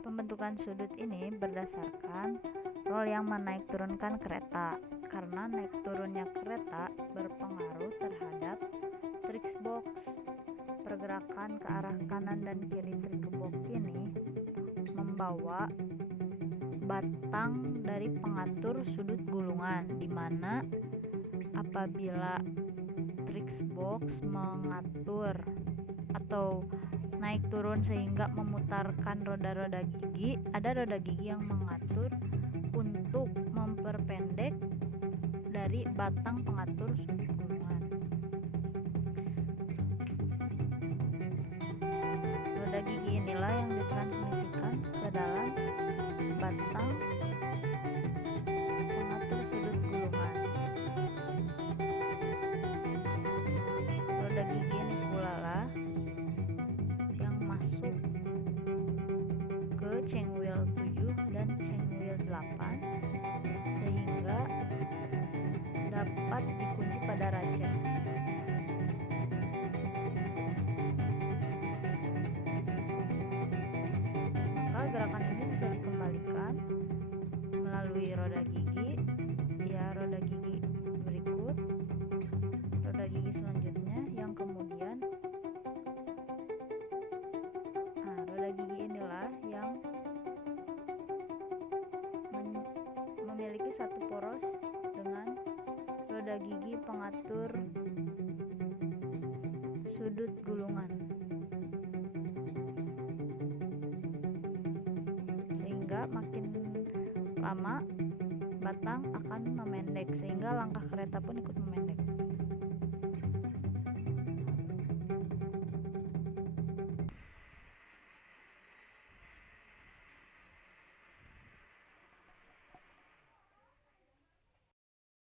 Pembentukan sudut ini berdasarkan rol yang menaik turunkan kereta, karena naik turunnya kereta berpengaruh terhadap trick box. Pergerakan ke arah kanan dan kiri trick box ini membawa batang dari pengatur sudut gulungan, di mana apabila trick box mengatur atau naik turun sehingga memutarkan roda-roda gigi, ada roda gigi yang mengatur untuk memperpendek dari batang pengatur sudut gulungan. Roda gigi inilah yang ditransmisikan ke dalam batang pengatur sudut gulungan. Roda gigi ini pula lah yang masuk ke chain wheel 7 dan chain wheel 8 sehingga dapat dikunci pada ratchet. Maka gerakan ini bisa dikembalikan melalui roda gigi, roda gigi berikut, roda gigi selanjutnya yang kemudian roda gigi inilah yang memiliki satu poros dengan roda gigi pengatur sudut gulungan, sehingga makin lama batang akan memendek sehingga langkah kereta pun ikut memendek.